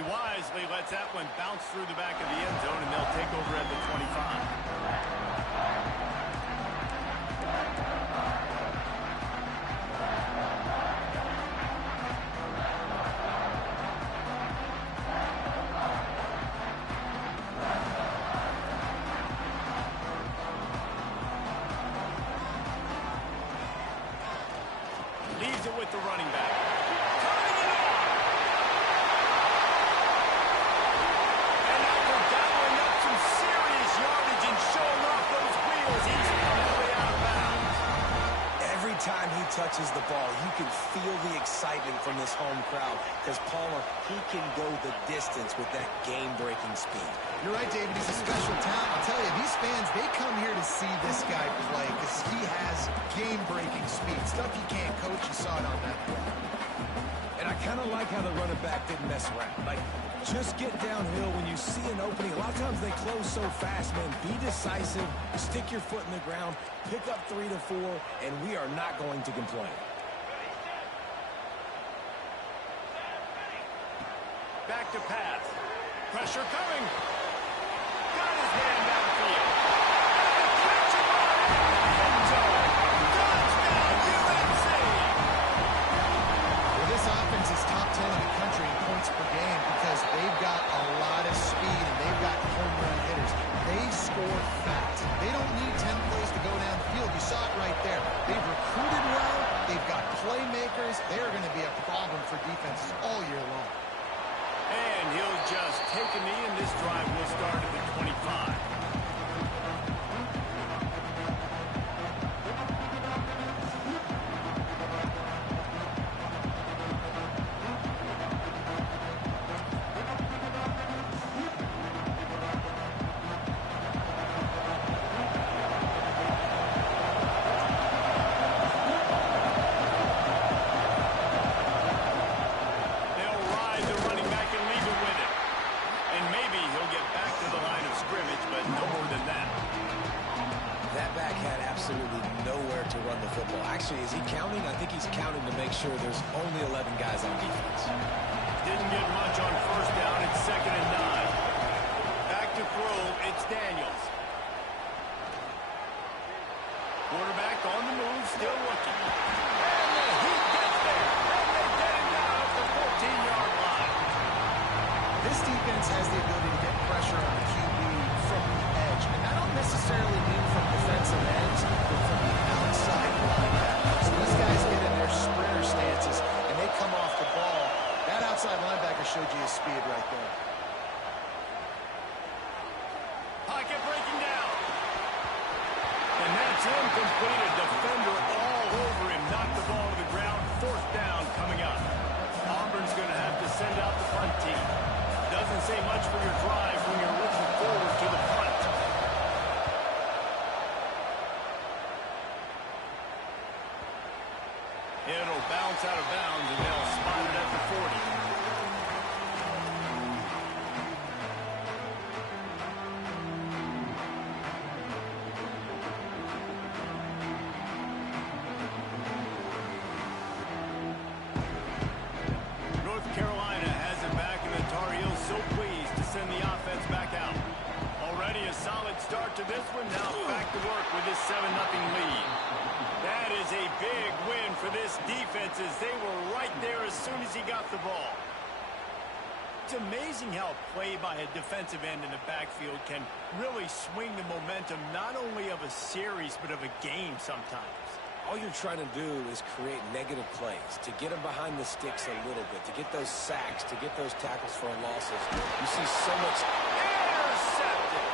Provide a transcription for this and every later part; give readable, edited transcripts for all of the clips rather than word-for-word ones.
He wisely lets that one bounce through the back of the end zone, and they'll take over at the 25. Leaves it with the running back. Turning it on. And after gobbling up some serious yardage and showing off those wheels, he's completely out of bounds. Every time he touches the ball, you can feel the excitement from this home crowd because, Palmer, he can go the distance with that game-breaking speed. You're right, David. He's a special talent. I'll tell you, these fans, they come here to see this guy play because he has game-breaking speed. Stuff you can't coach. You saw it on that play. And I kind of like how the running back didn't mess around. Like, just get downhill when you see an opening. A lot of times they close so fast, man. Be decisive. Stick your foot in the ground. Pick up 3 to 4, and we are not going to complain. Back to pass. Pressure coming. Got his man downfield. And the catch it in the end zone. Touchdown, UNC. Well, this offense is top 10 in the country in points per game because they've got a lot of speed and they've got home run hitters. They score fast. They don't need 10 plays to go down the field. You saw it right there. They've recruited well. They've got playmakers. They're going to be a problem for defenses all year long. And he'll just take a knee, and this drive will start at the 25. Actually, is he counting? I think he's counting to make sure there's only 11 guys on defense. Didn't get much on first down. It's 2nd and 9. Back to throw. It's Daniels. Quarterback on the move, still looking. And the heat gets there. And they get him down at the 14-yard line. This defense has the ability to get pressure on the QB from the edge. And I don't necessarily mean from defensive ends, but from the outside linebacker. So these guys get in their sprinter stances, and they come off the ball. That outside linebacker showed you his speed right there. Pocket breaking down. And that's incomplete. A defender all over him. Knocked the ball to the ground. 4th down coming up. Auburn's going to have to send out the punt team. Doesn't say much for your drive when you're looking forward to the punt. It'll bounce out of bounds, and they'll spot it at the 40. North Carolina has it back, and the Tar Heels so pleased to send the offense back out. Already a solid start to this one. Now back to work with this 7-0 lead. That is a big win for this defense as they were right there as soon as he got the ball. It's amazing how play by a defensive end in the backfield can really swing the momentum not only of a series but of a game sometimes. All you're trying to do is create negative plays, to get them behind the sticks a little bit, to get those sacks, to get those tackles for losses. You see so much. Intercepted.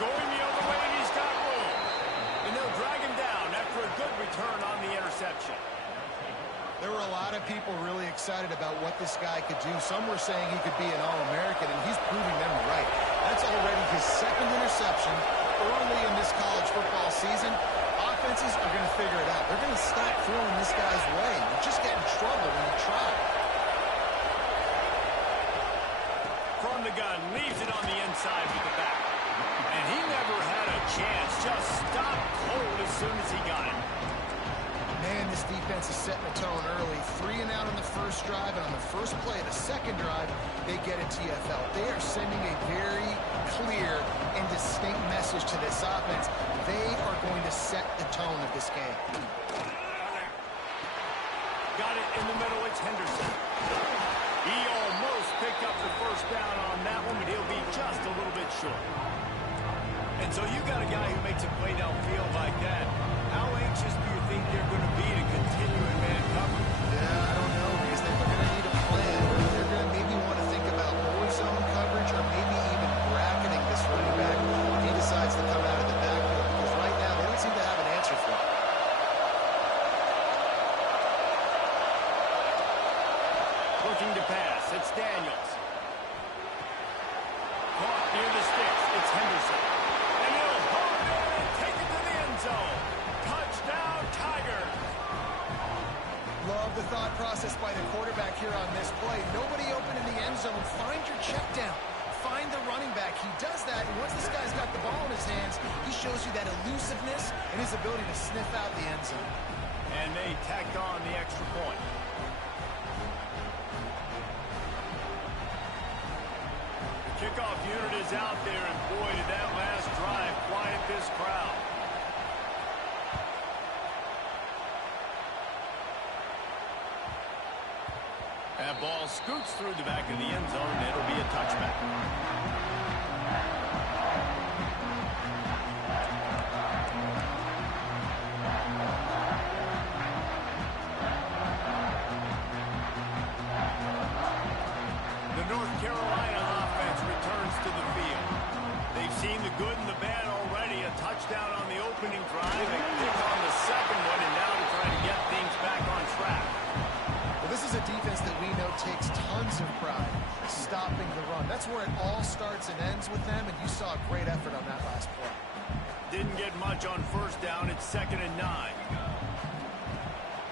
Going the other way, and he's got room. And they'll drag him down after a good return on the interception. There were a lot of people really excited about what this guy could do. Some were saying he could be an All-American, and he's proving them right. That's already his 2nd interception early in this college football season. Offenses are going to figure it out. They're going to stop throwing this guy's way. You just get in trouble when you try. From the gun, leaves it on the inside with the back. And he never had a chance. Just stopped cold as soon as he got it. Man, this defense defense is setting the tone early. 3 and out on the first drive, and on the first play of the second drive, they get a TFL. They are sending a very clear and distinct message to this offense. They are going to set the tone of this game. Got it in the middle. It's Henderson. He almost picked up the first down on that one, but he'll be just a little bit short. And so you got a guy who makes a play downfield like that. How anxious do you think they're going to be to continue in man coverage? Yeah, I don't know, because they're going to need a plan. They're going to maybe want to think about more zone coverage or maybe even bracketing this running back if he decides to come out of the backfield, because right now they don't seem to have an answer for him. Looking to pass. It's Daniels. Caught near the sticks. It's Henderson. And he'll hold it and take it to the end zone. Touchdown, Tigers. Love the thought process by the quarterback here on this play. Nobody open in the end zone. Find your check down. Find the running back. He does that, and once this guy's got the ball in his hands, he shows you that elusiveness and his ability to sniff out the end zone. And they tacked on the extra point. Kickoff unit is out there, and boy, did that last drive quiet this crowd. That ball scoots through the back of the end zone, and it'll be a touchback. The North Carolina offense returns to the field. They've seen the good and the bad already. A touchdown on the opening drive, a kick on the second one, and now to try to get things back on track. Well, this is a defense that we know takes tons of pride stopping the run. That's where it all starts and ends with them, and you saw a great effort on that last play. Didn't get much on first down. It's 2nd and 9.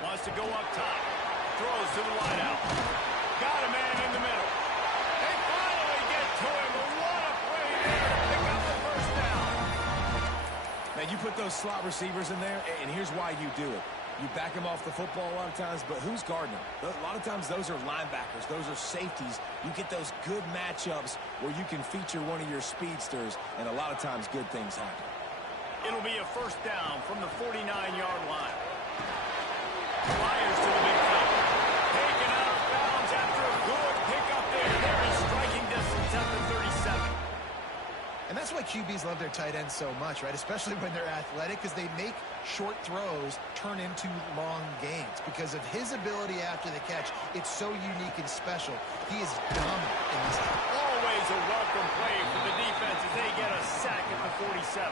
Wants to go up top. Throws to the wideout. Got a man in the middle. They finally get to him. But what a play there to pick up the first down. Man, you put those slot receivers in there, and here's why you do it. You back them off the football a lot of times, but who's guarding them? A lot of times those are linebackers. Those are safeties. You get those good matchups where you can feature one of your speedsters, and a lot of times good things happen. It'll be a first down from the 49-yard line. Flyers to the big play. Taken out of bounds after a good pickup there. There is striking distance at the 37. And that's why QBs love their tight ends so much, right? Especially when they're athletic, because they make short throws turn into long gains. Because of his ability after the catch, it's so unique and special. He is dominant in this game. Always a welcome play for the defense as they get a sack at the 47.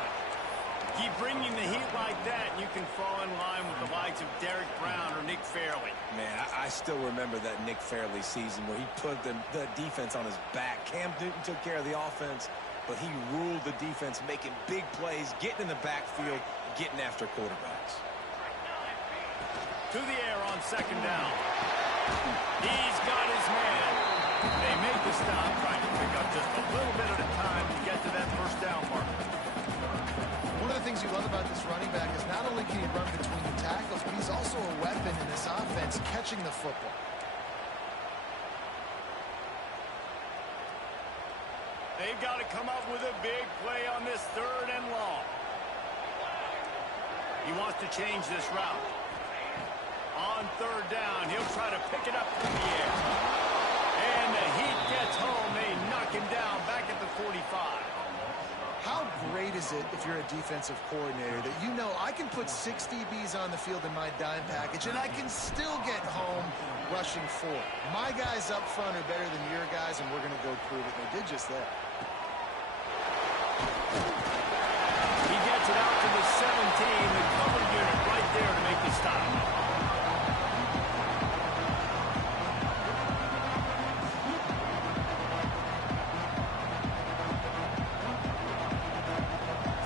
Keep bringing the heat like that, and you can fall in line with the likes of Derek Brown or Nick Fairley. Man, I still remember that Nick Fairley season where he put the defense on his back. Cam Newton took care of the offense, but he ruled the defense, making big plays, getting in the backfield, getting after quarterbacks. To the air on 2nd down. He's got his man. They make the stop, trying to pick up just a little bit at a time to get to that first down mark. One of the things you love about this running back is not only can he run between the tackles, but he's also a weapon in this offense, catching the football. They've got to come up with a big play on this 3rd and long. He wants to change this route. On 3rd down, he'll try to pick it up through the air. And the Heat gets home. They knock him down back at the 45. How great is it if you're a defensive coordinator that you know I can put 6 DBs on the field in my dime package and I can still get home rushing 4. My guys up front are better than your guys, and we're going to go prove it. They did just that. He gets it out to the 17. The cover unit right there to make the stop.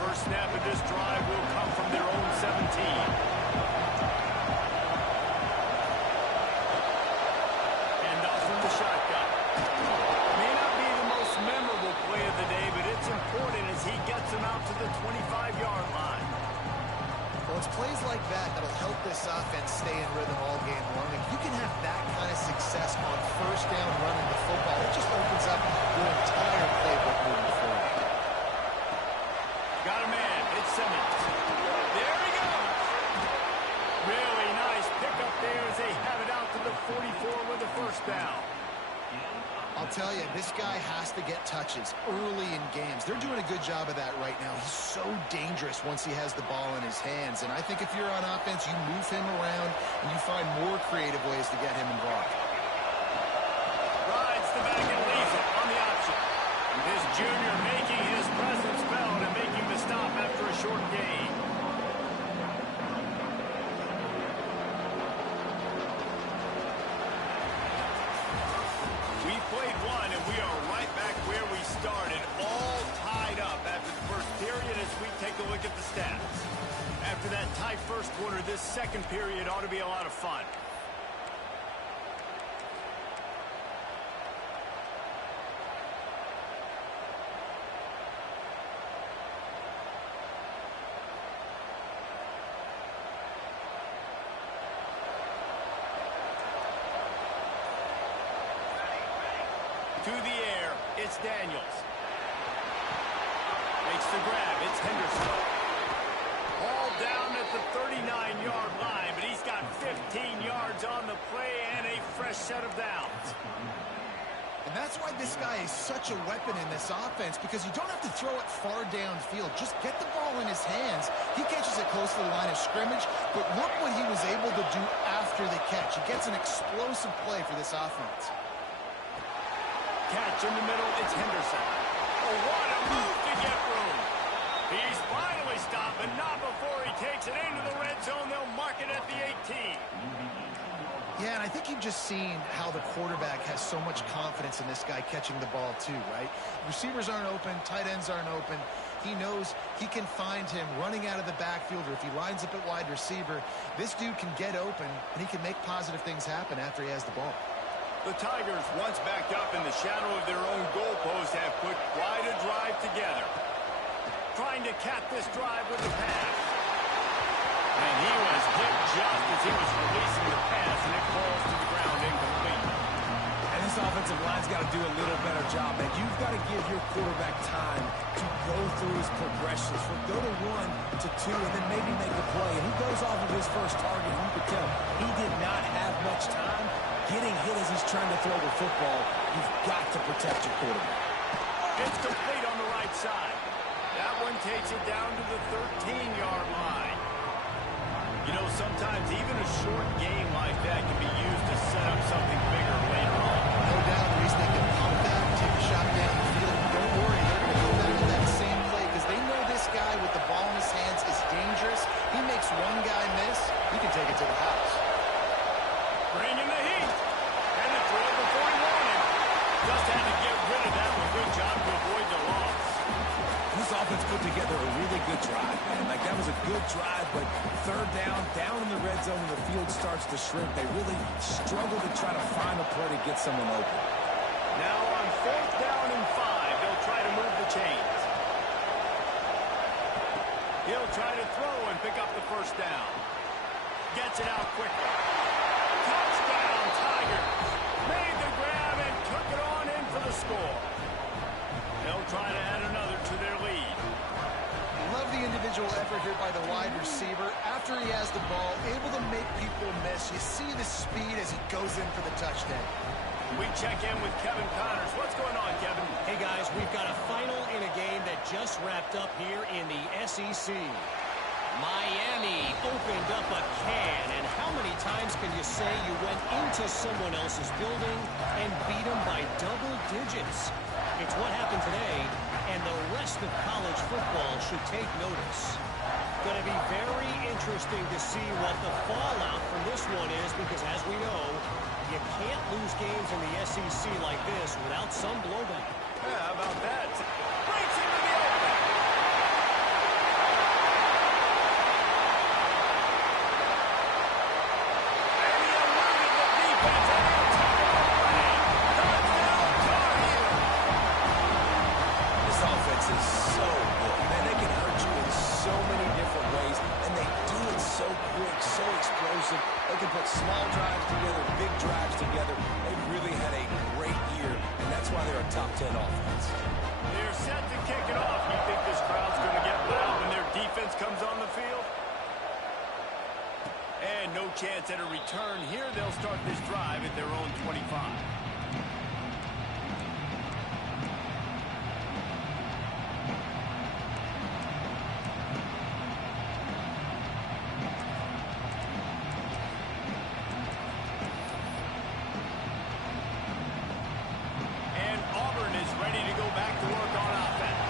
First snap of this drive will come from their own 17. And off from the shotgun. May not be the most memorable play of the day, but it's important as he gets him out to the 25-yard line. Well, it's plays like that that'll help this offense stay in rhythm all game long. If you can have that kind of success on first down running the football, it just opens up your entire playbook moving forward. Got a man. It's Simmons. There he goes. Really nice pickup there as they have it out to the 44 with the first down. I'll tell you, this guy has to get touches early in games. They're doing a good job of that right now. He's so dangerous once he has the ball in his hands. And I think if you're on offense, you move him around and you find more creative ways to get him involved. Rides the back and leaves it on the option. This junior making his presence felt and making the stop after a short gain. We've played one, and we are right back where we started, all tied up after the first period as we take a look at the stats. After that tight first quarter, this second period ought to be a lot of fun. To the air, it's Daniels. Makes the grab, it's Henderson. All down at the 39-yard line, but he's got 15 yards on the play and a fresh set of downs. And that's why this guy is such a weapon in this offense, because you don't have to throw it far downfield. Just get the ball in his hands. He catches it close to the line of scrimmage, but look what he was able to do after the catch. He gets an explosive play for this offense. Catch in the middle, it's Henderson. Oh, what a move to get room. He's finally stopped, but not before he takes it into the red zone. They'll mark it at the 18. Yeah, and I think you've just seen how the quarterback has so much confidence in this guy catching the ball too, right? Receivers aren't open, tight ends aren't open. He knows he can find him running out of the backfield, or if he lines up at wide receiver, this dude can get open, and he can make positive things happen after he has the ball. The Tigers, once backed up in the shadow of their own goalpost, have put quite a drive together. Trying to cap this drive with a pass. And he was hit just as he was releasing the pass, and it falls to the ground incomplete. And this offensive line's got to do a little better job, man. You've got to give your quarterback time to go through his progressions, from go to 1 to 2, and then maybe make a play. And he goes off of his first target. You could tell he did not have much time. Getting hit as he's trying to throw the football, you've got to protect your quarterback. It's complete on the right side. That one takes it down to the 13-yard line. You know, sometimes even a short game like that can be used to set up something bigger later on. No doubt, Reese, they can pump that, take a shot down the field. Don't worry, they're going to go back to that same play, because they know this guy with the ball in his hands is dangerous. He makes one guy miss, he can take it to the house. Bringing the heat. And the throw before he wanted. Just had to get rid of that one. Good job to avoid the loss. This offense put together a really good drive, man. Like, that was a good drive, but third down in the red zone, when the field starts to shrink, they really struggle to try to find a play to get someone open. Now on 4th down and 5, they'll try to move the chains. He'll try to throw and pick up the first down. Gets it out quickly. Touchdown, Tigers. Made the grab and took it on in for the score. They'll try to add another to their lead. Love the individual effort here by the wide receiver. After he has the ball, able to make people miss. You see the speed as he goes in for the touchdown. We check in with Kevin Connors. What's going on, Kevin? Hey, guys, we've got a final in a game that just wrapped up here in the SEC. Miami opened up a can, and how many times can you say you went into someone else's building and beat them by double digits? It's what happened today, and the rest of college football should take notice. Going to be very interesting to see what the fallout from this one is, because as we know, you can't lose games in the SEC like this without some blowback. Yeah, how about that? Breaks into the open. And he eluded the defense, and he'll take it away. Touchdown, Tar Heels. This offense is so good. Man, they can hurt you in so many different ways, and they do it explosive. They can put small drives together, big drives together. They've really had a great year, and that's why they're a top 10 offense. They're set to kick it off. You think this crowd's going to get loud when their defense comes on the field? And no chance at a return here. They'll start this drive at their own 25. And Auburn is ready to go back to work on offense.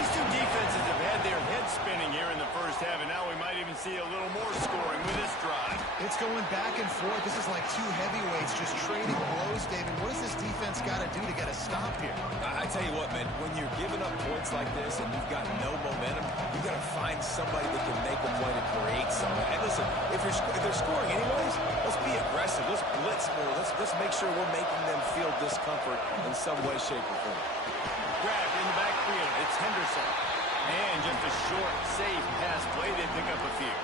These two defenses have had their heads spinning here in the first half, and now we might even see a little more scoring with this drive. It's going back and forth. This is like two heavyweights just trading blows, David. What does this defense got to do to get a stop here? I tell you what, man, when you're giving up points like this and you've got no momentum, you've got to find somebody that can make a play to create something. And listen, if they're scoring anyways, let's be aggressive. Let's blitz more. Let's make sure we're making them feel discomfort in some way, shape, or form. Grabbed in the backfield. It's Henderson. And just a short, safe pass play. They pick up a few.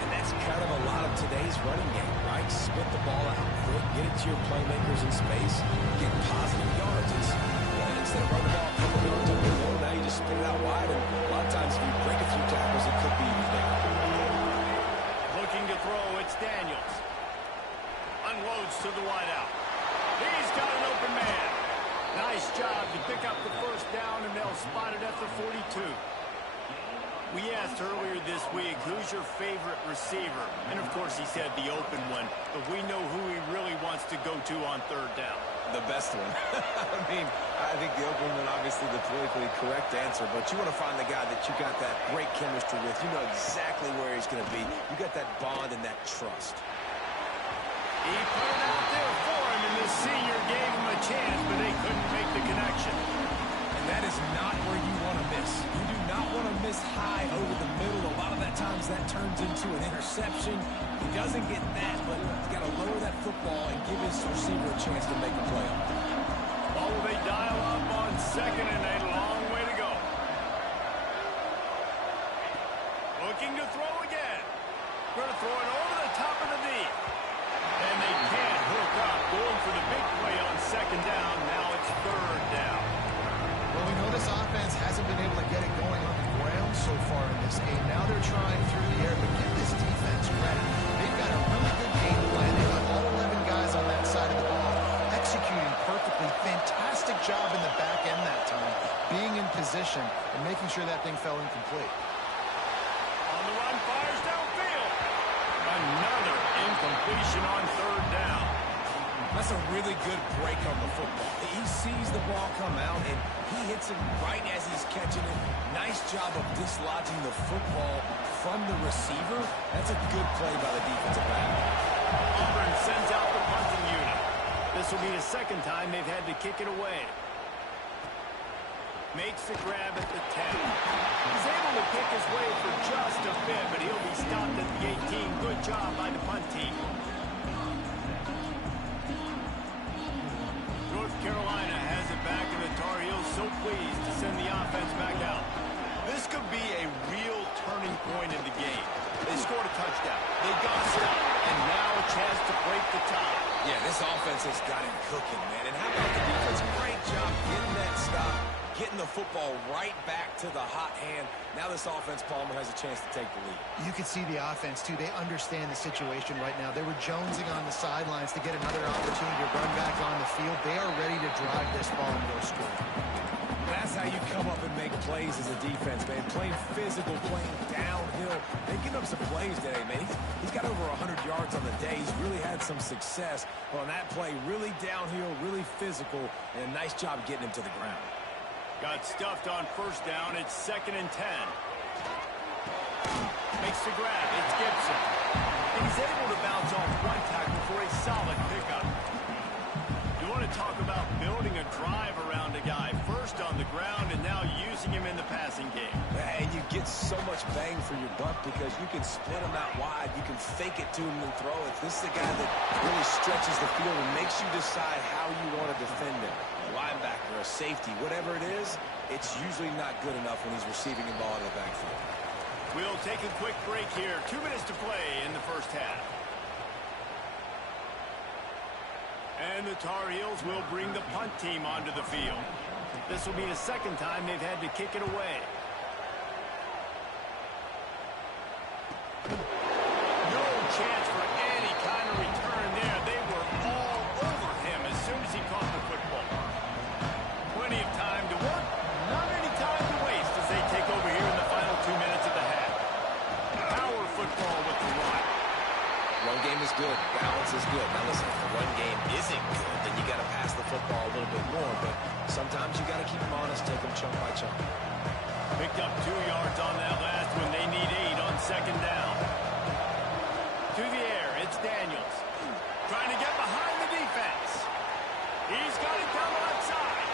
And that's kind of a lot of today's running game, right? Spit the ball out quick, get it to your playmakers in space, get positive yards. Instead of running the ball a couple yards up the middle, now you just spit it out wide. And a lot of times if you break a few tackles, it could be even bigger. Looking to throw, it's Daniels. Unloads to the wideout. He's got an open man. Nice job to pick up the first down, and they'll spot it at the 42. We asked earlier this week, who's your favorite receiver? And, of course, he said the open one. But we know who he really wants to go to on third down. The best one. I think the open one, obviously the politically correct answer, but you want to find the guy that you got that great chemistry with. You know exactly where he's going to be. You got that bond and that trust. He put it out there for him, and the senior gave him a chance, but they couldn't make the connection. And that is not where you want to miss. You do not want to miss high over the middle. A lot of that times that turns into an interception. He doesn't get that, but he's got to lower that football and give his receiver a chance to make a play on it. Oh, they dial up on second, and a long way to go. Looking to throw again. Going to throw it over the top of the knee. And they can't hook up. Going for the big play on second down. Now it's third down. Well, we know this offense hasn't been able to get it going on the ground so far in this game. Now they're trying through the air, but give this defense credit. They've got a really good game plan. They've got all 11 guys on that side of the ball executing perfectly. Fantastic job in the back end that time, being in position and making sure that thing fell incomplete. On the run, fires downfield. Another incompletion on third down. That's a really good break on the football. He sees the ball come out, and he hits it right as he's catching it. Nice job of dislodging the football from the receiver. That's a good play by the defensive back. Auburn sends out the punting unit. This will be the second time they've had to kick it away. Makes the grab at the 10. He's able to pick his way for just a bit, but he'll be stopped at the 18. Good job by the punt team. North Carolina has it back, and the Tar Heels so pleased to send the offense back out. This could be a real turning point in the game. They scored a touchdown. They got stopped, and now a chance to break the tie. Yeah, this offense has got him cooking, man. And how about the defense? Great job getting that stop, getting the football right back to the hot hand. Now this offense, Palmer, has a chance to take the lead. You can see the offense, too. They understand the situation right now. They were jonesing on the sidelines to get another opportunity to run back on the field. They are ready to drive this ball and go score. That's how you come up and make plays as a defense, man. Playing physical, playing downhill. They've given up some plays today, man. He's got over 100 yards on the day. He's really had some success. But on that play, really downhill, really physical, and a nice job getting him to the ground. Got stuffed on first down. It's 2nd and 10. Makes the grab. It's Gibson. And he's able to bounce off one tackle for a solid pickup. You want to talk about building a drive around a guy. First on the ground and now using him in the passing game. And you get so much bang for your buck because you can split him out wide. You can fake it to him and throw it. This is the guy that really stretches the field and makes you decide how you want to defend him. A linebacker, a safety, whatever it is, it's usually not good enough when he's receiving the ball in the backfield. We'll take a quick break here. 2 minutes to play in the first half. And the Tar Heels will bring the punt team onto the field. This will be the second time they've had to kick it away. No chance for any kind of return there. They were all over him as soon as he caught the football. Plenty of time to work, not any time to waste as they take over here in the final 2 minutes of the half. Power football with the run. Run game is good. Balance is good. Now listen, if the run game isn't good, then you got to pass the football a little bit more. But sometimes you got to keep them honest, take them chunk by chunk. Picked up 2 yards on that last one. They need 8 on second down. To the air, it's Daniels. Trying to get behind the defense. He's got it down the left side.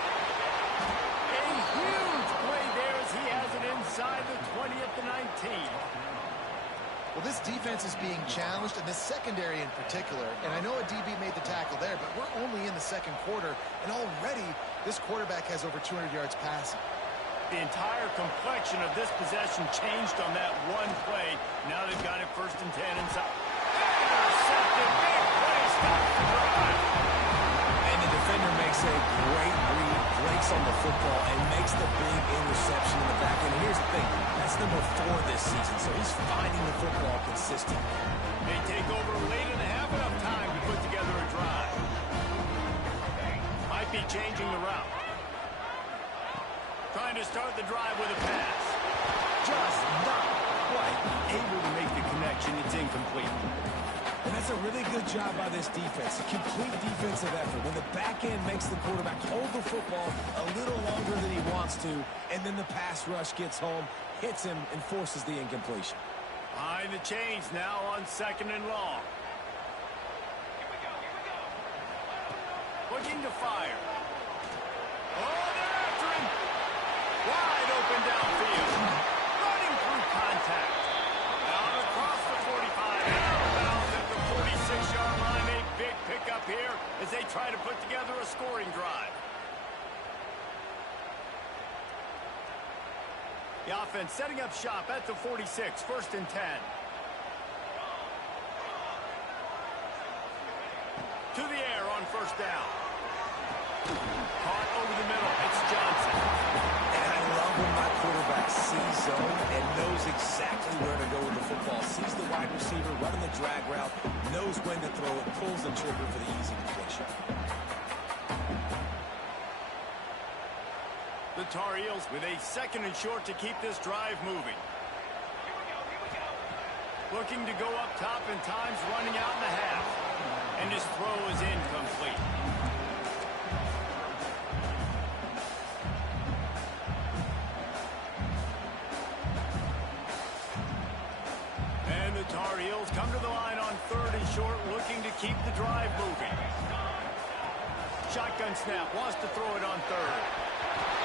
A huge play there as he has it inside the 20 at the 19. Well, this defense is being challenged, and this secondary in particular. And I know a DB made the tackle there, but we're only in the second quarter, and already this quarterback has over 200 yards passing. The entire complexion of this possession changed on that one play. Now they've got it 1st and 10 inside. Intercepted. Big play. Stops the drive. And the defender makes a great read, breaks on the football, and makes the big interception in the back end. And here's the thing. That's number 4 this season, so he's finding the football consistently. They take over late and have enough time to put together a drive. Might be changing the route. Trying to start the drive with a pass. Just not quite able to make the connection. It's incomplete. And that's a really good job by this defense. A complete defensive effort. When the back end makes the quarterback hold the football a little longer than he wants to, and then the pass rush gets home, hits him, and forces the incompletion. Behind the chains now on 2nd and long. Looking to fire. Oh, they're after him. Wide open downfield. Running through contact. Down across the 45. Out of bounds at the 46-yard line. A big pickup here as they try to put together a scoring drive. The offense setting up shop at the 46. 1st and 10. To the air on 1st down. Caught over the middle. It's Johnson. And I love when my quarterback sees zone and knows exactly where to go with the football. Sees the wide receiver running the drag route, knows when to throw it, pulls the trigger for the easy completion. The Tar Heels with a 2nd and short to keep this drive moving. Looking to go up top, and time's running out in the half. And his throw is incomplete. And the Tar Heels come to the line on 3rd and short, looking to keep the drive moving. Shotgun snap, wants to throw it on 3rd.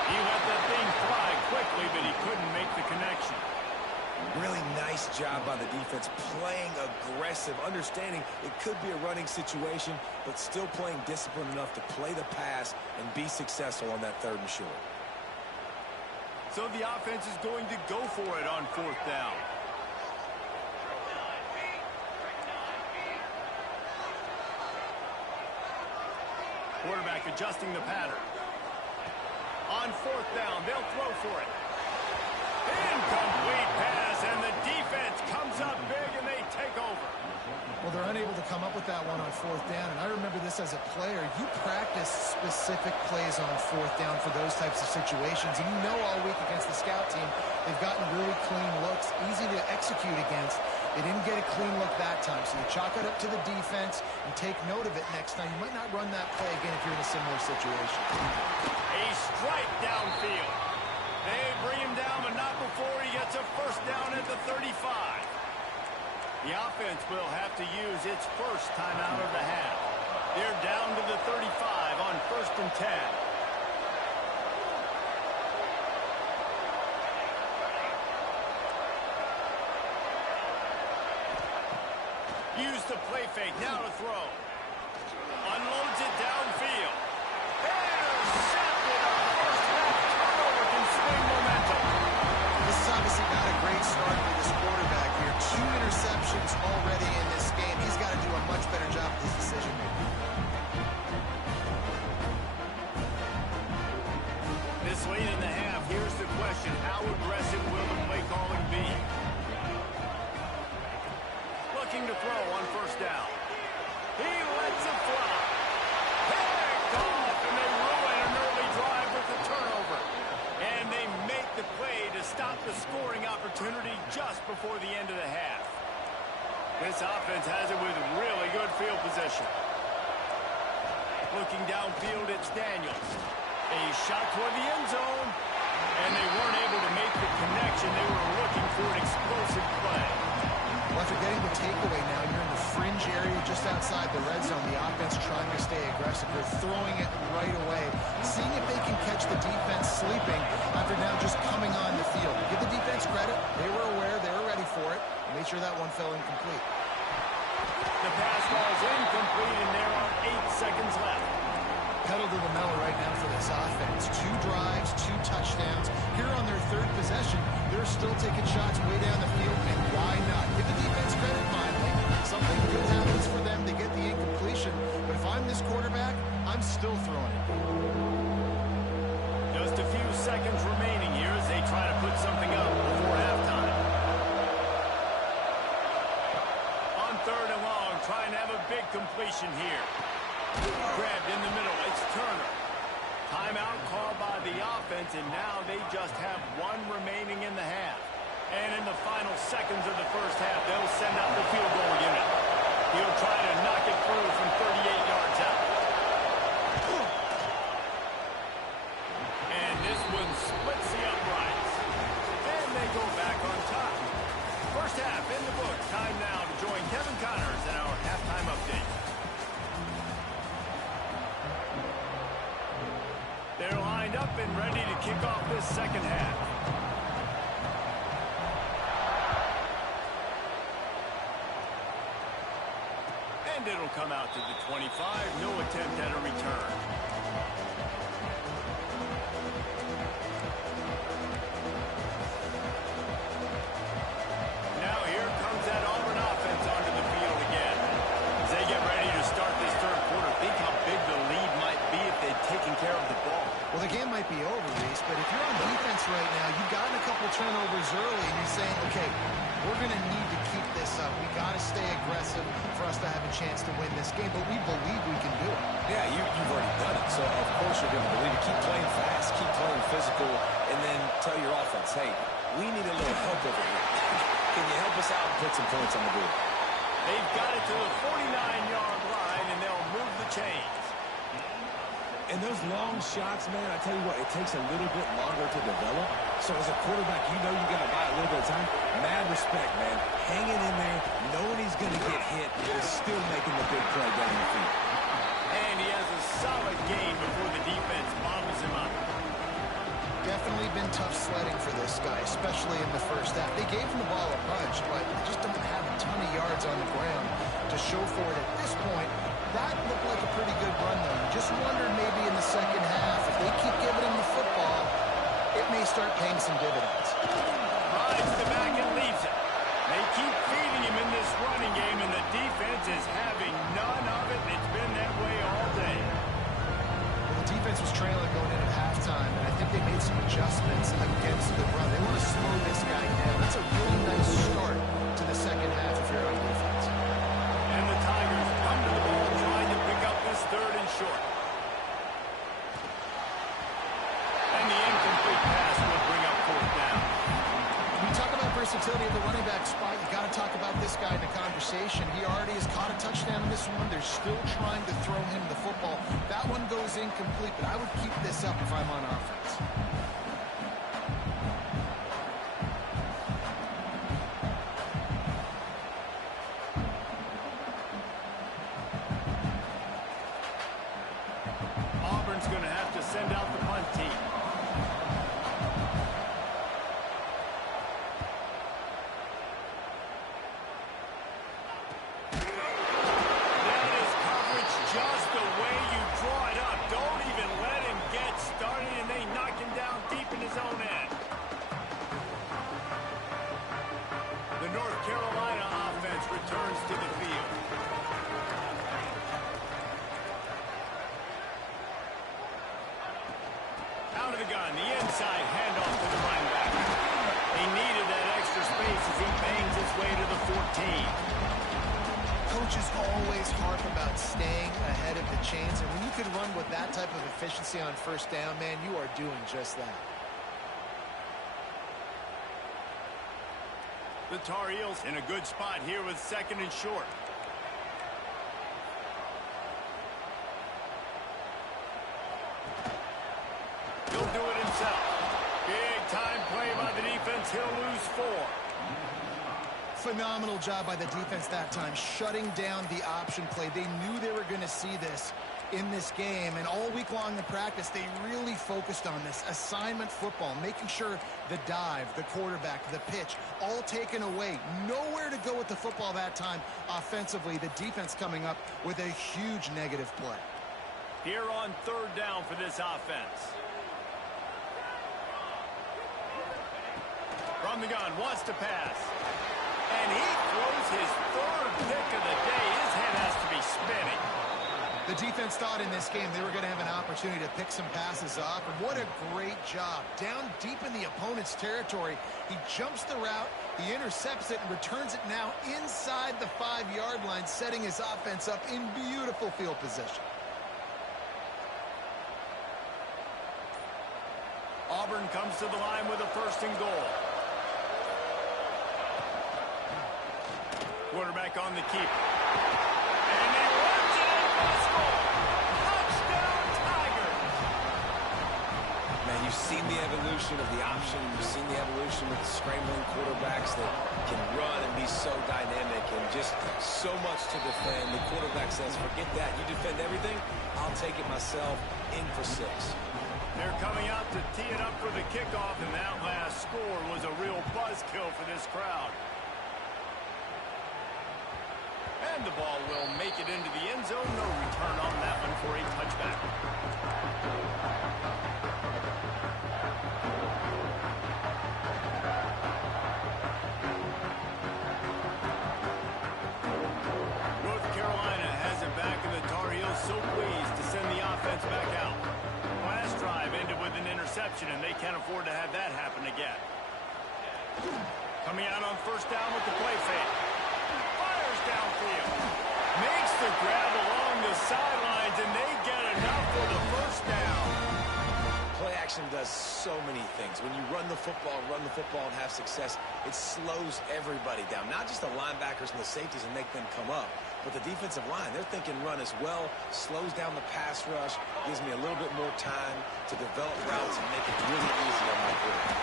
He let that thing fly quickly, but he couldn't make the connection. Really nice job by the defense, playing aggressive, understanding it could be a running situation, but still playing disciplined enough to play the pass and be successful on that 3rd and short. So the offense is going to go for it on 4th down. Quarterback adjusting the pattern. On 4th down, they'll throw for it. Incomplete pass, and the defense comes up big, and they take over. Well, they're unable to come up with that one on 4th down, and I remember this as a player. You practice specific plays on 4th down for those types of situations, and you know all week against the scout team, they've gotten really clean looks, easy to execute against. They didn't get a clean look that time, so you chalk it up to the defense and take note of it next time. You might not run that play again if you're in a similar situation. A strike downfield. They bring him down, but not before he gets a 1st down at the 35. The offense will have to use its 1st timeout of the half. They're down to the 35 on 1st and 10. Use the play fake, now to throw. Unloads it downfield. Intercepted. A 1st half turnover can swing momentum. This is obviously not a great start for this quarterback here. 2 interceptions already in this game. He's got to do a much better job with his decision making. This late in the half, here's the question. How aggressive will the play calling be? Looking to throw on first down. He lets it fly. Picked off, and they ruin an early drive with the turnover. And they make the play to stop the scoring opportunity just before the end of the half. This offense has it with really good field position. Looking downfield, it's Daniels. A shot toward the end zone, and they weren't able to make the connection. They were looking for an explosive play. Well, after getting the takeaway now, you're in the fringe area just outside the red zone. The offense trying to stay aggressive. They're throwing it right away, seeing if they can catch the defense sleeping after now just coming on the field. Give the defense credit. They were aware. They were ready for it. Made sure that one fell incomplete. The pass ball is incomplete, and there are 8 seconds left. Pedal to the metal right now for this offense. 2 drives, 2 touchdowns. Here on their 3rd possession, they're still taking shots way down the field, and why not? Give the defense credit finally. Something good happens for them. They get the incompletion, but if I'm this quarterback, I'm still throwing it. Just a few seconds remaining here as they try to put something up before halftime. On 3rd and long, trying to have a big completion here. Grabbed in the middle, it's Turner. Timeout called by the offense, and now they just have 1 remaining in the half. And in the final seconds of the first half, they'll send out the field goal unit. He'll try to knock it through from 38 yards out. And this one splits the uprights. And they go back on top. First half in the book. Time now to join Kevin Connors in our halftime update. They're lined up and ready to kick off this second half. And it'll come out to the 25. No attempt at a return. Now here comes that Auburn offense onto the field again. As they get ready to start this 3rd quarter, think how big the lead might be if they'd taken care of the ball. Well, the game might be over, Reese, but if you're on defense right now, you've gotten a couple turnovers early, and you're saying, okay, we're going to need to keep this up. We got to stay aggressive for us to have a chance to win this game, but we believe we can do it. Yeah, you've already done it, so of course you're going to believe it. Keep playing fast, keep playing physical, and then tell your offense, hey, we need a little help over here. Can you help us out and put some points on the board? They've got it to the 49-yard line, and they'll move the chains. And those long shots, man, I tell you what, it takes a little bit longer to develop. So as a quarterback, you know you got to buy a little bit of time. Mad respect, man. Hanging in there, knowing he's going to get hit, is still making the big play down the field. And he has a solid gain before the defense bobbles him up. Definitely been tough sledding for this guy, especially in the first half. They gave him the ball a bunch, but they just don't have a ton of yards on the ground to show for it at this point. That looked like a pretty good run, though. You just wondered maybe in the second half, if they keep giving him the football, it may start paying some dividends. Rides the back and leaves it. They keep feeding him in this running game, and the defense is having none of it. It's been that way all day. Well, the defense was trailing going in at halftime, and I think they made some adjustments against the run. They want to slow this guy down. That's a really nice start to the second half if you're on defense. And the Tigers come to the ball trying to pick up this 3rd and short. And the incomplete pass will bring up 4th down. When you talk about versatility of the running back spot, you got to talk about this guy in the conversation. He already has caught a touchdown in this one. They're still trying to throw him the football. That one goes incomplete, but I would keep this up if I'm on offense. Auburn's going to have to send out the punt team. That is coverage just the way you draw it up. Don't even let him get started, and they knock him down deep. Carolina offense returns to the field. Out of the gun, the inside handoff to the running back. He needed that extra space as he bangs his way to the 14. Coaches always harp about staying ahead of the chains, and when you can run with that type of efficiency on first down, man, you are doing just that. The Tar Heels in a good spot here with 2nd and short. He'll do it himself. Big time play by the defense. He'll lose 4. Phenomenal job by the defense that time, shutting down the option play. They knew they were going to see this in this game, and all week long in practice, they really focused on this assignment football, making sure the dive, the quarterback, the pitch, all taken away. Nowhere to go with the football that time offensively. The defense coming up with a huge negative play. Here on 3rd down for this offense. From the gun, wants to pass. And he throws his 3rd pick of the day. His head has to be spinning. The defense thought in this game they were going to have an opportunity to pick some passes off, and what a great job. Down deep in the opponent's territory, he jumps the route, he intercepts it, and returns it now inside the 5-yard line, setting his offense up in beautiful field position. Auburn comes to the line with a 1st and goal. Quarterback on the keeper. And he runs it in for a score. Touchdown, Tigers. Man, you've seen the evolution of the option. You've seen the evolution with the scrambling quarterbacks that can run and be so dynamic and just so much to defend. The quarterback says, forget that. You defend everything, I'll take it myself. In for 6. They're coming out to tee it up for the kickoff, and that last score was a real buzzkill for this crowd. And the ball will make it into the end zone. No return on that one for a touchback. North Carolina has it back, and the Tar Heels so pleased to send the offense back out. Last drive ended with an interception, and they can't afford to have that happen again. Coming out on 1st down with the play fake. Fires downfield. Makes the grab along the sidelines, and they get enough for the 1st down. Play action does so many things. When you run the football and have success, it slows everybody down. Not just the linebackers and the safeties and make them come up, but the defensive line. They're thinking run as well, slows down the pass rush, gives me a little bit more time to develop routes and make it really easy on my quarterback.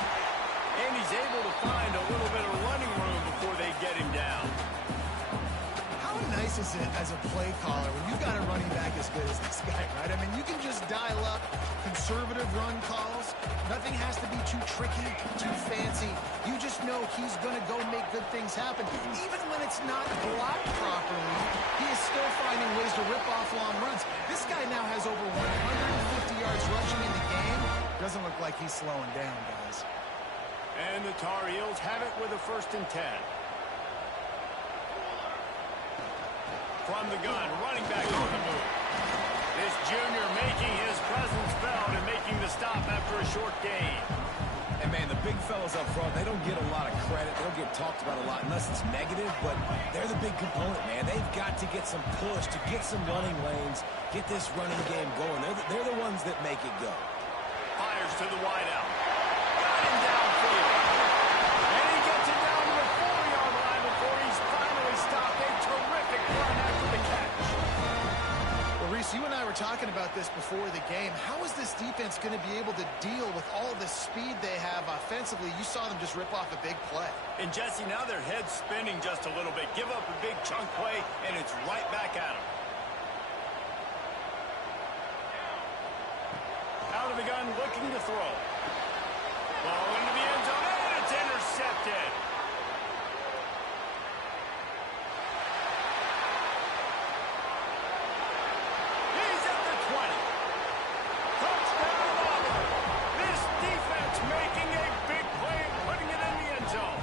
And he's able to find a little bit of running room before they get him down. How nice is it as a play caller when you've got a running back as good as this guy, right? I mean, you can just dial up conservative run calls. Nothing has to be too tricky, too fancy. You just know he's going to go make good things happen. Even when it's not blocked properly, he is still finding ways to rip off long runs. This guy now has over 150 yards rushing in the game. Doesn't look like he's slowing down, guys. And the Tar Heels have it with a 1st and 10. From the gun, running back on the move. This junior making his presence felt and making the stop after a short gain. And, man, the big fellas up front, they don't get a lot of credit. They don't get talked about a lot unless it's negative, but they're the big component, man. They've got to get some push, to get some running lanes, get this running game going. They're the ones that make it go. Fires to the wideout. Got him downfield. And he gets it down to the 4-yard line before he's finally stopped. A terrific run after the catch. Well, Reese, you and I were talking about this before the game. How is this defense going to be able to deal with all the speed they have offensively? You saw them just rip off a big play. And, Jesse, now their head's spinning just a little bit. Give up a big chunk play, and it's right back at them. Out of the gun, looking to throw. Ball into the end zone, and it's intercepted. He's at the 20. Touchdown, Auburn. This defense making a big play and putting it in the end zone.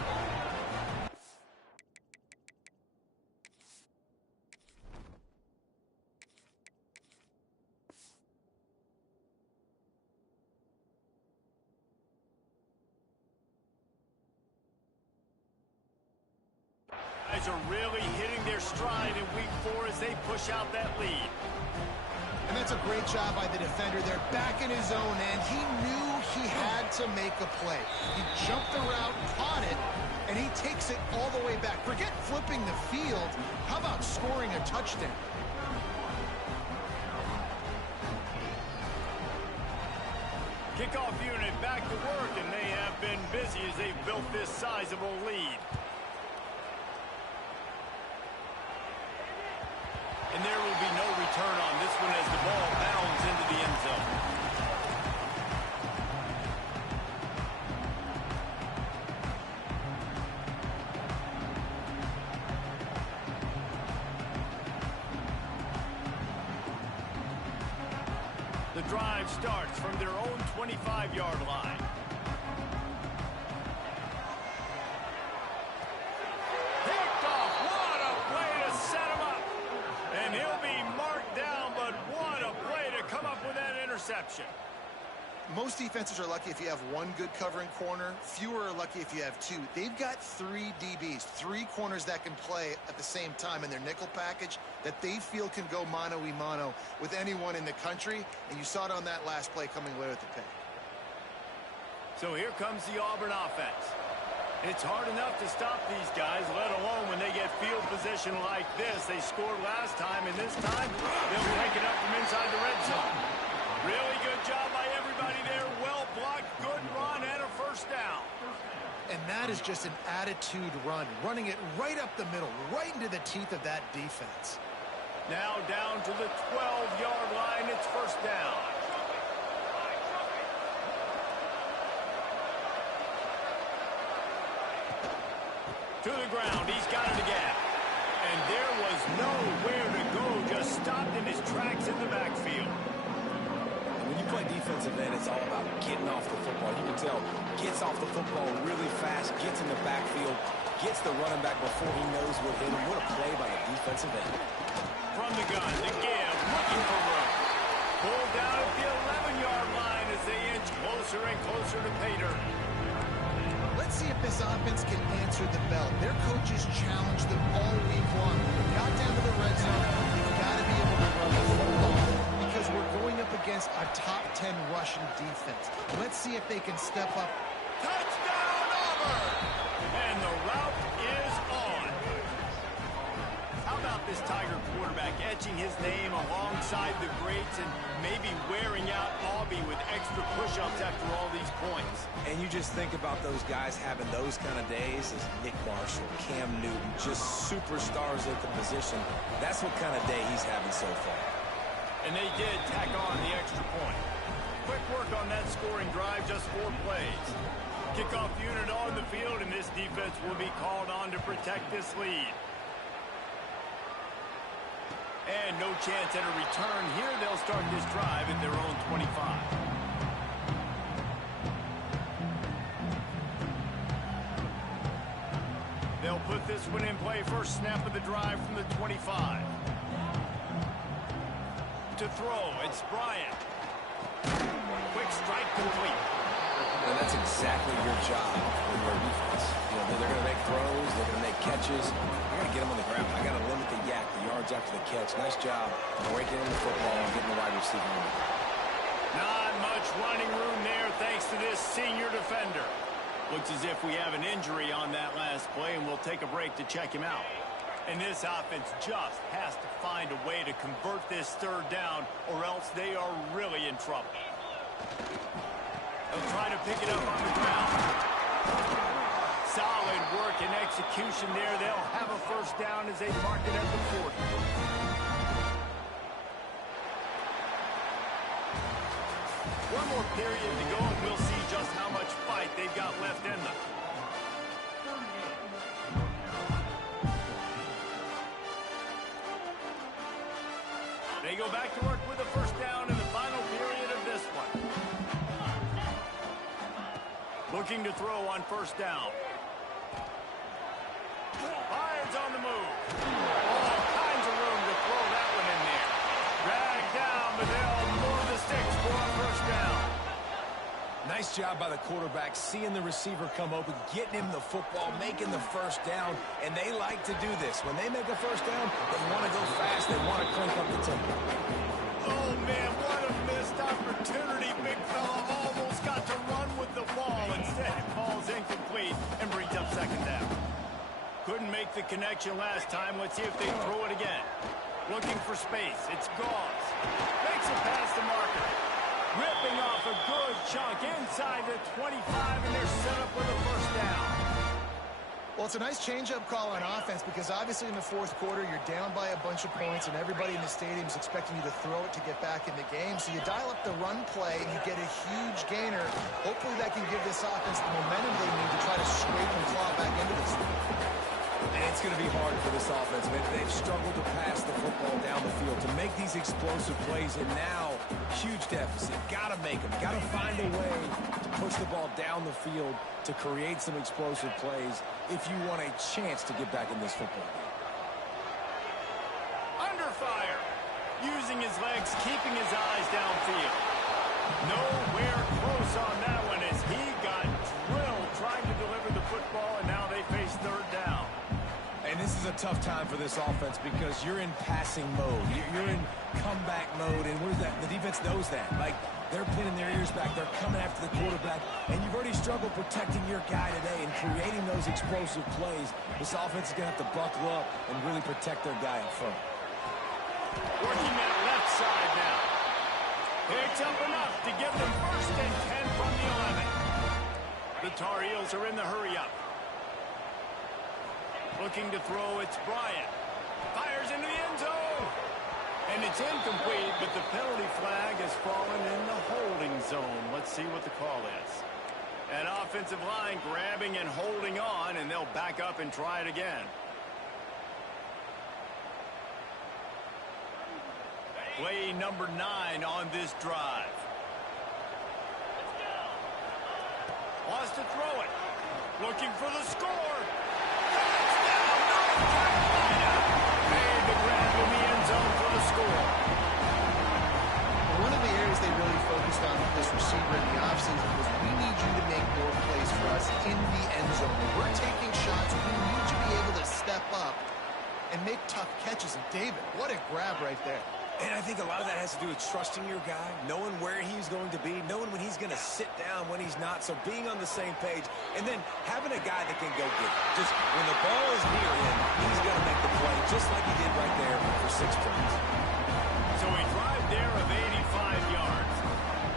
Guys are really hitting their stride in week 4 as they push out that lead. And that's a great job by the defender there, back in his own end. He knew he had to make a play. He jumped the route, caught it, and he takes it all the way back. Forget flipping the field. How about scoring a touchdown? Kickoff unit back to work, and they have been busy as they've built this sizable lead. And there will be no return on this one as the ball bounds into the end zone. The drive starts from their own 25-yard line. Picked off. What a play to set him up. And he'll be marked down, but what a play to come up with that interception. Most defenses are lucky if you have one good covering corner. Fewer are lucky if you have two. They've got 3 DBs, 3 corners that can play at the same time in their nickel package that they feel can go mano-a-mano with anyone in the country. And you saw it on that last play coming away with the pick. So here comes the Auburn offense. It's hard enough to stop these guys, let alone when they get field position like this. They scored last time, and this time they'll pick it up from inside the red zone. Really good job by everybody there. Well blocked, good run, and a first down. And that is just an attitude run, running it right up the middle, right into the teeth of that defense. Now down to the 12-yard line. It's first down. To the ground. He's got it again. And there was nowhere to go. Just stopped in his tracks in the backfield. When you play defensive end, it's all about getting off the football. You can tell, gets off the football really fast, gets in the backfield, gets the running back before he knows what hit him. What a play by the defensive end. From the gun, to give, looking for room. Pulled down at the 11-yard line as they inch closer and closer to pay dirt. Let's see if this offense can answer the bell. Their coaches challenged them all week long. When they got down to the red zone, you've got to be able to run the football because we're going up against our top 10 rushing defense. Let's see if they can step up. Touchdown, Auburn! And the route is on. How about this Tiger quarterback etching his name alongside the greats and maybe wearing out Aubie with extra push-ups after all these points? And you just think about those guys having those kind of days as Nick Marshall, Cam Newton, just superstars at the position. That's what kind of day he's having so far. And they did tack on the extra point. Quick work on that scoring drive, just 4 plays. Kickoff unit on the field, and this defense will be called on to protect this lead. And no chance at a return here. They'll start this drive at their own 25. They'll put this one in play. First snap of the drive from the 25. To throw, it's Bryant. Quick strike complete. And that's exactly your job when you're a defense. You know, they're going to make throws, they're going to make catches. I got to get them on the ground. I got to limit the yak, the yards after the catch. Nice job breaking in the football and getting the wide receiver. Not much running room there thanks to this senior defender. Looks as if we have an injury on that last play, and we'll take a break to check him out. And this offense just has to find a way to convert this third down, or else they are really in trouble. They'll try to pick it up on the ground. Solid work and execution there. They'll have a first down as they mark it at the 40. One more period to go, and we'll see just how much fight they've got left in them. They go back to work with a first down in the final period of this one. Looking to throw on first down. Fires on the move. All kinds of room to throw that one in there. Dragged down, but they'll move the sticks for a first down. Nice Nice job by the quarterback, seeing the receiver come open, getting him the football, making the first down, and they like to do this. When they make a first down, they want to go fast, they want to crank up the tempo. Oh, man, what a missed opportunity. Big fella almost got to run with the ball. Instead, it falls incomplete and brings up second down. Couldn't make the connection last time. Let's see if they throw it again. Looking for space. It's Gauze. Makes it past the marker. Ripping off a good chunk inside the 25, and they're set up with a first down. Well, it's a nice change-up call on offense because obviously in the fourth quarter, you're down by a bunch of points, and everybody in the stadium is expecting you to throw it to get back in the game. So you dial up the run play, and you get a huge gainer. Hopefully that can give this offense the momentum they need to try to scrape and claw back into this thing. And it's going to be hard for this offense, man. They've struggled to pass the football down the field, to make these explosive plays, and now, huge deficit. Got to make them. Got to find a way to push the ball down the field to create some explosive plays if you want a chance to get back in this football game. Under fire. Using his legs, keeping his eyes downfield. Nowhere close on that one as he got drilled trying to deliver the football, and now they face third down. And this is a tough time for this offense because you're in passing mode. You're in comeback mode, and where's that? The defense knows that. Like, they're pinning their ears back. They're coming after the quarterback, and you've already struggled protecting your guy today and creating those explosive plays. This offense is going to have to buckle up and really protect their guy in front. Working that left side now. Picks up enough to give them first and 10 from the 11. The Tar Heels are in the hurry-up. Looking to throw, it's Bryant. Fires into the end zone. And it's incomplete, but the penalty flag has fallen in the holding zone. Let's see what the call is. An offensive line grabbing and holding on, and they'll back up and try it again. Play number 9 on this drive. Wants to throw it. Looking for the score. Touchdown, North Carolina. Made the grab in the end zone for the score. One of the areas they really focused on with this receiver in the offseason was we need you to make more plays for us in the end zone. When we're taking shots, we need you to be able to step up and make tough catches. And David, what a grab right there. And I think a lot of that has to do with trusting your guy, knowing where he's going to be, knowing when he's going to sit down, when he's not. So being on the same page, and then having a guy that can go get it. Just when the ball is near him, he's going to make the play, just like he did right there for 6 points. So a drive there of 85 yards.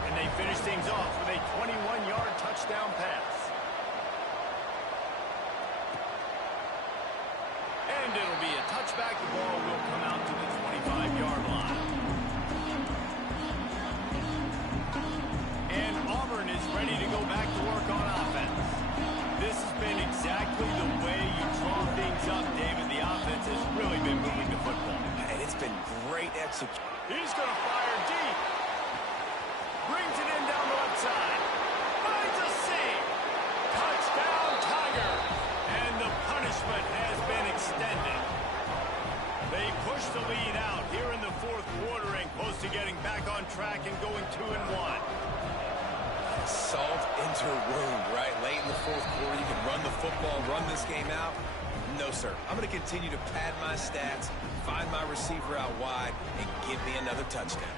And they finish things off with a 21-yard touchdown pass. And it'll be a touchback. The ball will come out to the 25-yard line. And Auburn is ready to go back to work on offense. This has been exactly the way you draw things up, David. The offense has really been moving the football. And it's been great execution. He's going to fire deep. Brings it in down the left side. Finds a seam. Touchdown, Tiger. And the punishment has been extended. They push the lead out here in the fourth quarter and close to getting back on track and going 2-1. Salt into a wound, right? Late in the fourth quarter, you can run the football, run this game out. No, sir. I'm going to continue to pad my stats, find my receiver out wide, and give me another touchdown.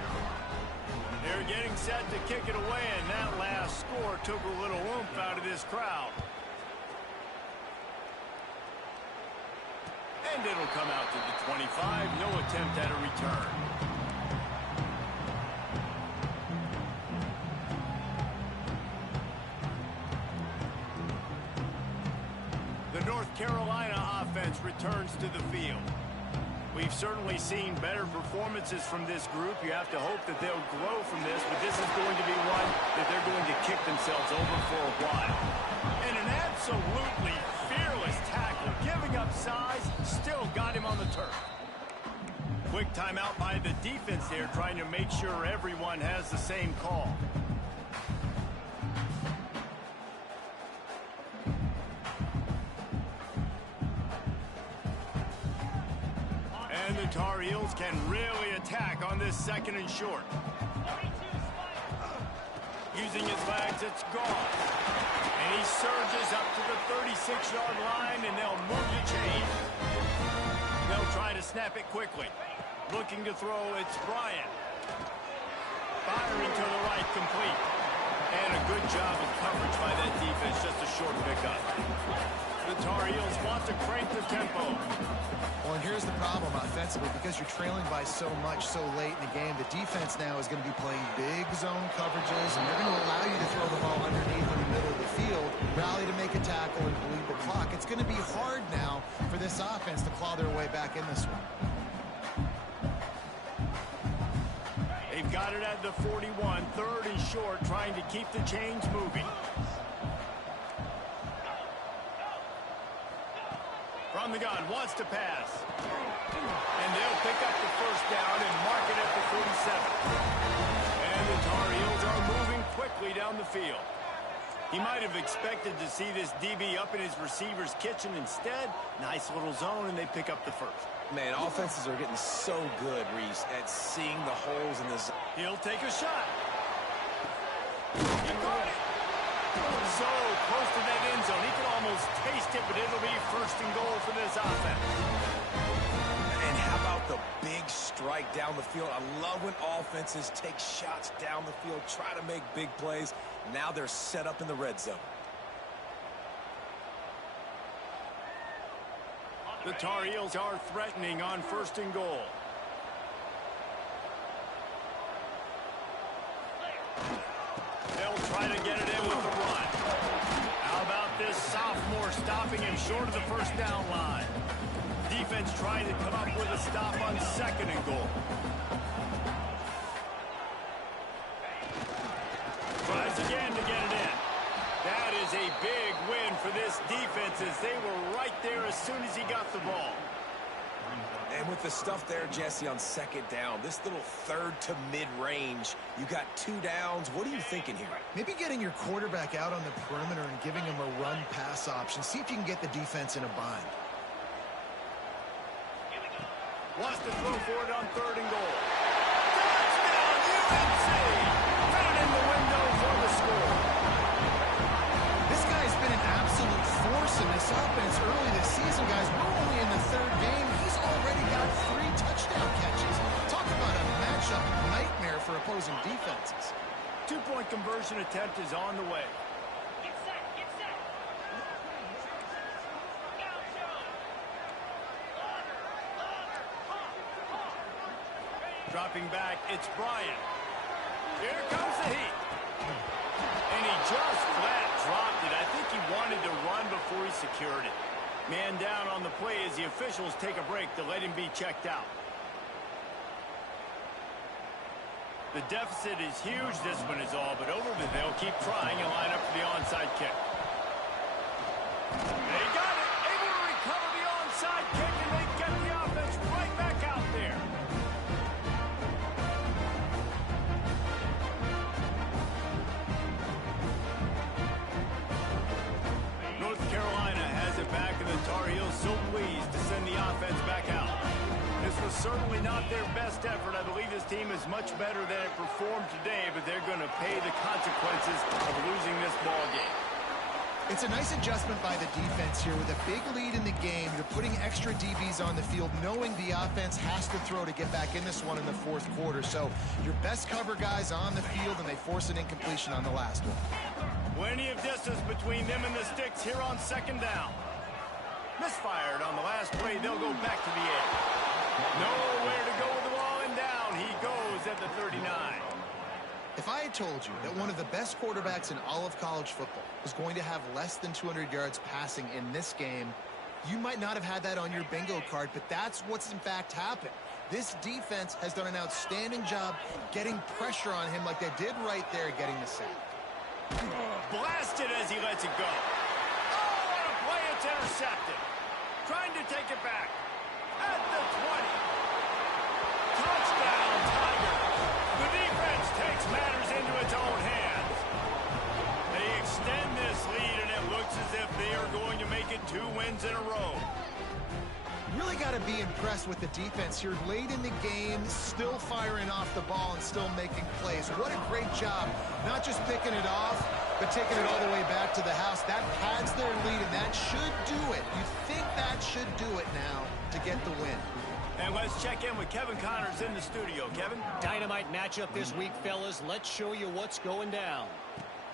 They're getting set to kick it away, and that last score took a little oomph out of this crowd. And it'll come out to the 25. No attempt at a return. The North Carolina offense returns to the field. We've certainly seen better performances from this group. You have to hope that they'll grow from this, but this is going to be one that they're going to kick themselves over for a while. And an absolutely fearless tackle, giving up size, still got him on the turf. Quick timeout by the defense there, trying to make sure everyone has the same call. And the Tar Heels can really attack on this 2nd and short. Using his legs, it's gone. And he surges up to the 36-yard line, and they'll move the chain. They'll try to snap it quickly. Looking to throw, it's Bryant. Firing to the right, complete. And a good job of coverage by that defense, just a short pickup. The Tar Heels want to crank the tempo. Well, and here's the problem offensively. Because you're trailing by so much so late in the game, the defense now is going to be playing big zone coverages, and they're going to allow you to throw the ball underneath in the middle of the field, rally to make a tackle, and bleed the clock. It's going to be hard now for this offense to claw their way back in this one. They've got it at the 41, third and short, trying to keep the chains moving. From the gun, wants to pass. And they'll pick up the first down and mark it at the 47. And the Tar Heels are moving quickly down the field. He might have expected to see this DB up in his receiver's kitchen. Instead, nice little zone, and they pick up the first. Man, offenses are getting so good, Reese, at seeing the holes in the zone. He'll take a shot. He caught it. So close to that end zone. He can almost taste it, but it'll be first and goal for this offense. And how about the big strike down the field? I love when offenses take shots down the field, try to make big plays. Now they're set up in the red zone. The Tar Heels are threatening on first and goal. They'll try to get it in with the run. How about this sophomore stopping him short of the first down line? Defense trying to come up with a stop on second and goal. Tries again to get it in. That is a big win for this defense as they were right there as soon as he got the ball. And with the stuff there, Jesse, on second down, this little third to mid-range, you got 2 downs. What are you thinking here? Maybe getting your quarterback out on the perimeter and giving him a run-pass option. See if you can get the defense in a bind. Wants to throw for it on third and goal. Touchdown, UNC! Found in the window for the score. This guy's been an absolute force in this offense early this season, guys. We're only in the third game. He's already got 3 touchdown catches. Talk about a matchup nightmare for opposing defenses. 2-point conversion attempt is on the way. Dropping back, it's Bryant. Here comes the heat. And he just flat dropped it. I think he wanted to run before he secured it. Man down on the play as the officials take a break to let him be checked out. The deficit is huge. This one is all but over, but they'll keep trying and line up for the onside kick. They got it. Able to recover the onside kick, and they get the offense right back out there. North Carolina has it back, and the Tar Heels so pleased to send the offense back out. This was certainly not their best effort. I believe this team is much better than it performed today, but they're going to pay the consequences of losing this ball game. It's a nice adjustment by the defense here. With a big lead in the game, you're putting extra DBs on the field, knowing the offense has to throw to get back in this one in the fourth quarter. So your best cover guys on the field, and they force an incompletion on the last one. Plenty of distance between them and the sticks here on second down. Misfired on the last play. They'll go back to the air. Nowhere to go with the ball, and down he goes at the 39. If I had told you that one of the best quarterbacks in all of college football was going to have less than 200 yards passing in this game, you might not have had that on your bingo card, but that's what's in fact happened. This defense has done an outstanding job getting pressure on him like they did right there getting the sack. Blasted as he lets it go. Oh, what a play. It's intercepted. Trying to take it back. At the 20. Touchdown, Tigers. The defense takes matters into its own hands. They extend this lead, and it looks as if they are going to make it 2 wins in a row. Really got to be impressed with the defense here. Late in the game, still firing off the ball and still making plays. What a great job. Not just picking it off, but taking it all the way back to the house. That pads their lead, and that should do it. You think that should do it now to get the win. And let's check in with Kevin Connors in the studio. Kevin? Dynamite matchup this week, fellas. Let's show you what's going down.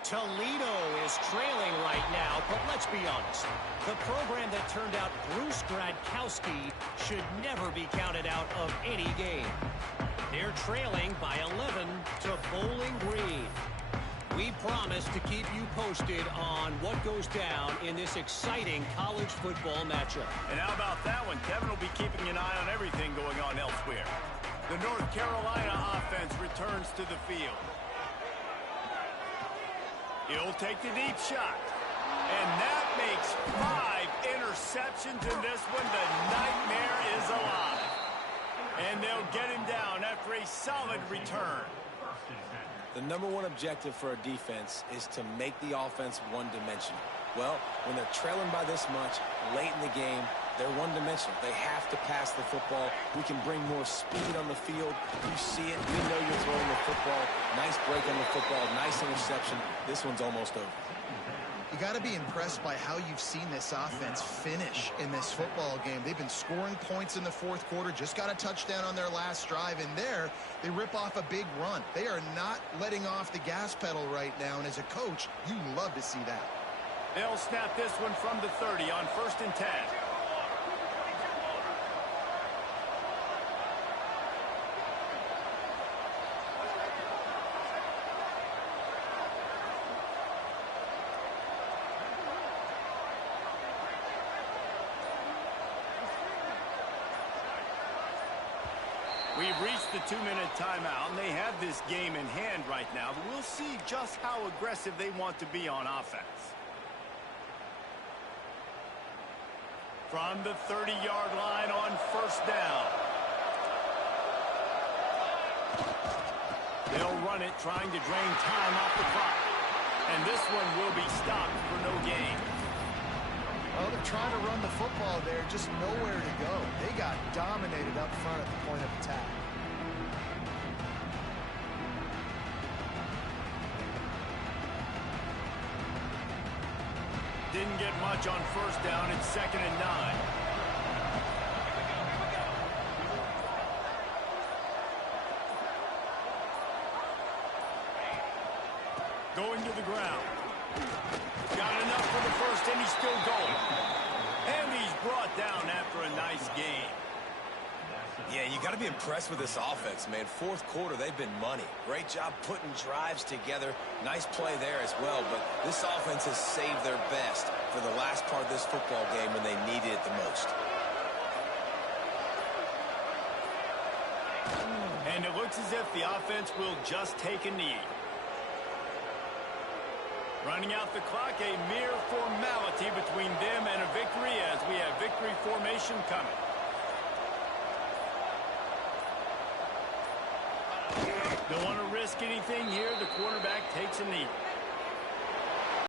Toledo is trailing right now, but let's be honest. The program that turned out Bruce Gradkowski should never be counted out of any game. They're trailing by 11 to Bowling Green. We promise to keep you posted on what goes down in this exciting college football matchup. And how about that one? Kevin will be keeping an eye on everything going on elsewhere. The North Carolina offense returns to the field. He'll take the deep shot. And that makes 5 interceptions in this one. The nightmare is alive. And they'll get him down after a solid return. The number one objective for a defense is to make the offense one-dimensional. Well, when they're trailing by this much, late in the game, they're one-dimensional. They have to pass the football. We can bring more speed on the field. You see it. We know you're throwing the football. Nice break on the football. Nice interception. This one's almost over. You got to be impressed by how you've seen this offense finish in this football game. They've been scoring points in the fourth quarter, just got a touchdown on their last drive, and there they rip off a big run. They are not letting off the gas pedal right now, and as a coach, you love to see that. They'll snap this one from the 30 on 1st and 10. We've reached the 2-minute timeout, and they have this game in hand right now. But we'll see just how aggressive they want to be on offense. From the 30-yard line on 1st down. They'll run it, trying to drain time off the clock. And this one will be stopped for no gain. Well, they're trying to run the football there, just nowhere to go. They got dominated up front at the point of attack. Didn't get much on 1st down. It's 2nd and 9. Going to the ground. Got enough for the first, and he's still going. And he's brought down after a nice game. Yeah, you got to be impressed with this offense, man. Fourth quarter, they've been money. Great job putting drives together. Nice play there as well, but this offense has saved their best for the last part of this football game when they needed it the most. And it looks as if the offense will just take a knee. Running out the clock, a mere formality between them and a victory as we have victory formation coming. Don't want to risk anything here. The quarterback takes a knee.